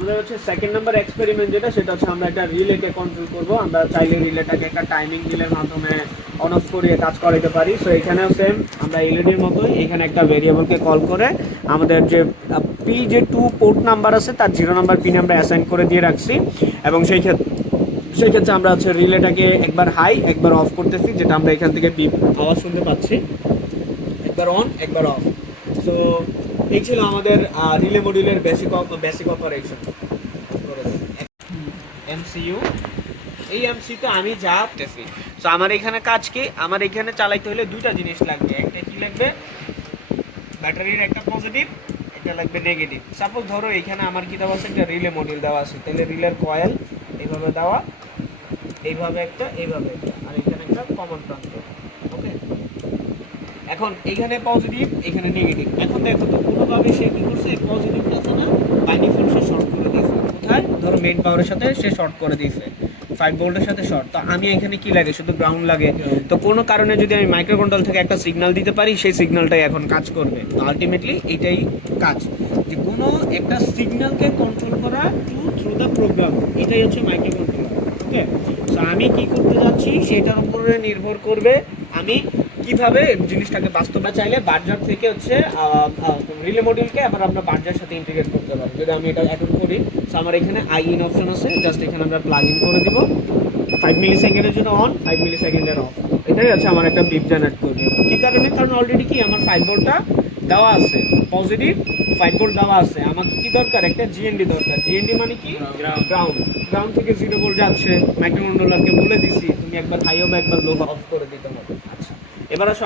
আমাদের হচ্ছে second number experiment যেটা, সেটা হচ্ছে আমরা একটা রিলেকে কন্ট্রোল করব। আমরা চাইলে রিলেটাকে একটা টাইমিং রিলের মাধ্যমে অন অফ করিয়ে কাজ করাতে পারি। সো এখানেও সেম, আমরা এলইডির মতোই এখানে একটা ভেরিয়েবলকে কল করে আমাদের যে পি যে 2 পোর্ট নাম্বার আছে তার 0 নাম্বার পিন আমরা অ্যাসাইন করে দিয়ে রাখছি। এবং সেই ক্ষেত্রে আমরা হচ্ছে রিলেটাকে একবার হাই একবার অফ করতেছি, যেটা আমরা এখান থেকে বিপ আওয়াজ শুনতে পাচ্ছি, একবার অন একবার অফ। সো এই ছিল আমাদের রিলে মডিউলের বেসিক অপারেশন। এমসিইউ, এই এমসিতে আমি যা করতেছি, সো আমার এখানে কাজ কি, আমার এখানে চালাইতে হলে দুইটা জিনিস লাগবে। একটা কি লাগবে, ব্যাটারির একটা পজিটিভ, একটা লাগবে নেগেটিভ। সাপোজ ধরো এখানে আমার কি দেওয়া আছে, একটা রিলে মডিউল দেওয়া আছে, তাহলে রিলের কয়েল এইভাবে দেওয়া, এইভাবে একটা, এইভাবে একটা, আর এখানে একটা কমন প্রান্ত। ওকে, এখন এখানে পজিটিভ এখানে নেগেটিভ। এখন দেখো তো কোনোভাবে সে কি করছে, পজিটিভটা আছে না, বাই ডিফল্ট সে শর্ট করে দিয়েছে। কোথায়, ধরো মেইন পাওয়ারের সাথে সে শর্ট করে দিয়েছে, 5 ভোল্টের সাথে শর্ট। তো আমি এখানে কি লাগে, শুধু গ্রাউন্ড লাগে। তো কোনো কারণে যদি আমি মাইক্রো কন্ট্রোল থেকে একটা সিগন্যাল দিতে পারি, সেই সিগন্যালটাই এখন কাজ করবে। তো আলটিমেটলি এটাই কাজ, যে কোনো একটা সিগন্যালকে কন্ট্রোল করা থ্রু দ্য প্রোগ্রাম, এটাই হচ্ছে মাইক্রো কন্ট্রোলার। ওকে, সো আমি কি করতে যাচ্ছি সেটার উপরে নির্ভর করবে আমি কিভাবে জিনিসটাকে বাস্তবে চাইলে বার্জার থেকে হচ্ছে রিলে মডিউলকে আবার আমরা বার্জার সাথে ইন্টিগ্রেট করতে পারবো। যদি আমি এটা এখন করি, সো আমার এখানে আই ইন অপশন আছে, জাস্ট এখানে আমরা প্লাগ ইন করে দিব। 5 মিলি সেকেন্ডের জন্য অন, 5 মিলি সেকেন্ডের অফ, এটাই হচ্ছে আমার একটা বিপ জেনারেট করবে। কী কারণে, কারণ অলরেডি কি আমার 5 ভোল্টটা দেওয়া আছে, পজিটিভ 5 ভোল্ট দেওয়া আছে। আমাকে কি দরকার, একটা জিএনডি দরকার। জিএনডি মানে কি, গ্রাউন্ড। গ্রাউন্ড থেকে 0 ভোল্ট যাচ্ছে, মাইক্রোকন্ট্রোলারকে বলে দিছি তুমি একবার হাই হবে একবার লো অফ করে দিতে হবে। আচ্ছা, এবার আসো